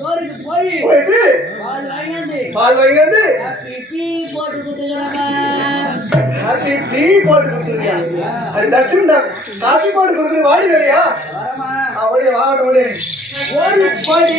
ஊருக்கு போய் போயிட்டு பால் வாங்கியாந்து பால் வாங்கி வந்து காப்பி டீ போட்டு கொடுத்துக்கிறாங்க காஃபி டீ போட்டு கொடுத்துருக்கியா அது தர்ஷன் காஃபி போட்டு கொடுத்துரு வாடி வேலையா வரமா வாட ஓடி. ஒரு படி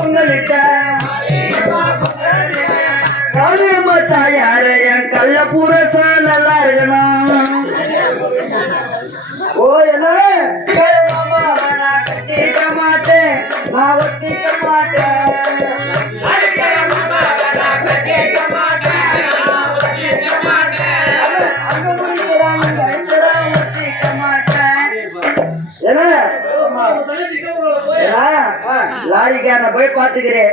பொங்கலிட்ட காளியம்மா தாயாரு என் கள்ள புரசா நல்லா இருக்கணும். ஓ என்ன மாமா நான் கட்டிக்க மாட்டேன். நான் ஒத்திக்க மாட்டேன். லாரிக்காரனை போய் பாத்துக்கிறேன்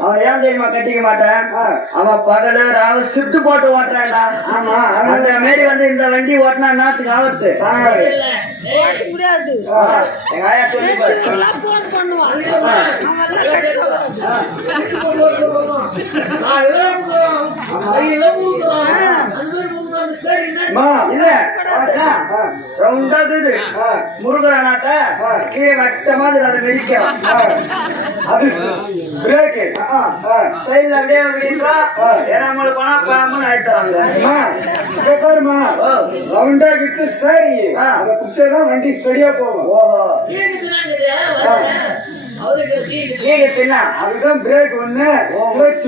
அவன் ஏன் தெரியுமா கட்டிக்க மாட்டான்? அவன் பகல ராவு சுட்டு போட்டு ஓட்டுறான்டா. ஆமா அந்த மாரி வந்து இந்த வண்டி ஓட்டினா நாட்டுக்கு ஆபத்து. முடியாது. எங்க ஆயா சொல்லி பாரு எல்லாம் போன் பண்ணுவான் அவன் அம்மா, இல்ல ரவுண்டா இருக்குது முருகனாட்ட கீழே வட்ட மாதிரி அதை மிதிக்கலாம் அது பிரேக்கு. சைடுல அப்படியே விடுறா ஏன்னா உங்களுக்கு போனா பாம்புன்னு ஆயிடுறாங்க ரவுண்டா விட்டு ஸ்டேரிங் அதை பிடிச்சதான் வண்டி ஸ்டடியா போகும். ஓஹோ. அதுதான் பிரேக் ஒண்ணு.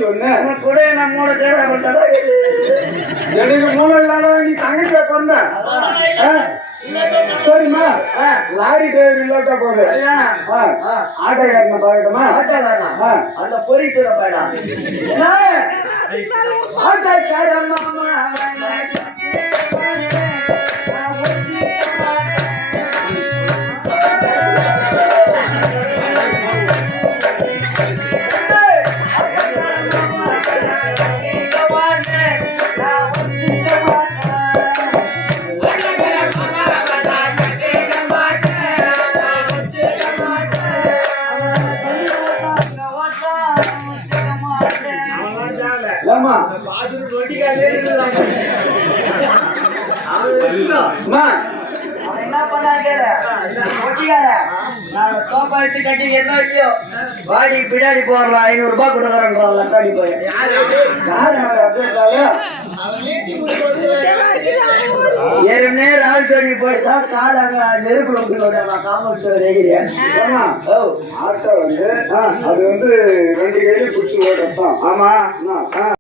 ஒண்ணு. கூட நான் மூணு தேவை எனக்கு மூணு இல்லாத நீ தங்கச்சியா பிறந்த? சரிம்மா. லாரி டிரைவர் இல்லாட்டா போகுது. ஆட்டோக்காரனை பார்க்கட்டுமா ஆட்டோக்காரனா. அந்த பொறி தூர போயிடா அவன் வச்சுக்கோ. அம்மா. அவன் என்ன பண்ணான் கேளு ஒட்டிக்கார நான் தோப்பா எடுத்து கட்டி என்ன இல்லையோ? வாடி பின்னாடி போறலாம் ஐநூறு ரூபாய் கொடுக்குறேன் லட்டாடி போய். ஏற்கனவே ராஜ்கோடி போயிட்டா கால் அங்க நெருப்புல விட்டு நான் எகிரியா ஏமா ஓ. ஆட்டோ வந்து. அது வந்து ரெண்டு கையில பிடிச்சி ஓடுறதான் ஆமா.